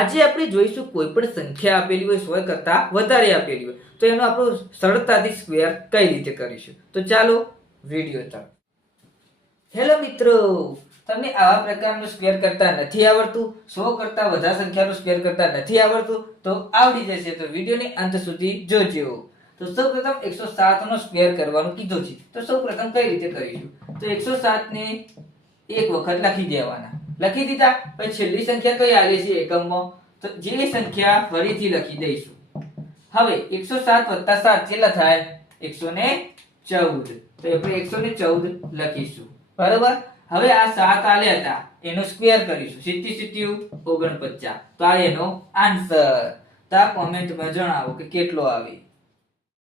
આજે આપણે જોઈશું કોઈ પણ સંખ્યા આપેલી હોય 100 કરતા વધારે આપેલી હોય તો એનો આપણે સરળતાથી સ્ક્વેર કઈ રીતે કરીશું. તો ચાલો વિડિયો તરફ. હેલો મિત્રો, તમને આવા પ્રકારનો સ્ક્વેર કરતા નથી આવડતું, 100 કરતા વધારે સંખ્યાનો સ્ક્વેર કરતા નથી આવડતું, તો આવડી જશે. તો વિડિયોને અંત સુધી જોજો. તો સૌપ્રથમ 107 નો સ્ક્વેર કરવાનું કીધું છે. તો સૌપ્રથમ કઈ રીતે કરીશું? તો 107 ને એક વખત લખી દેવાના. લખી દીધા પછી છેલ્લી સંખ્યા કઈ આલી છે એકમમાં, તો જે સંખ્યા ફરીથી લખી દઈશું. હવે 107 + 7 કેટલા થાય? 114. તો આપણે 114 લખીશું. બરાબર. હવે આ 7 આલ્યા હતા એનો સ્ક્વેર કરીશું. 7 7 49. તો આ એનો આન્સર. તો આ કોમેન્ટમાં જણાવો કે કેટલો આવે.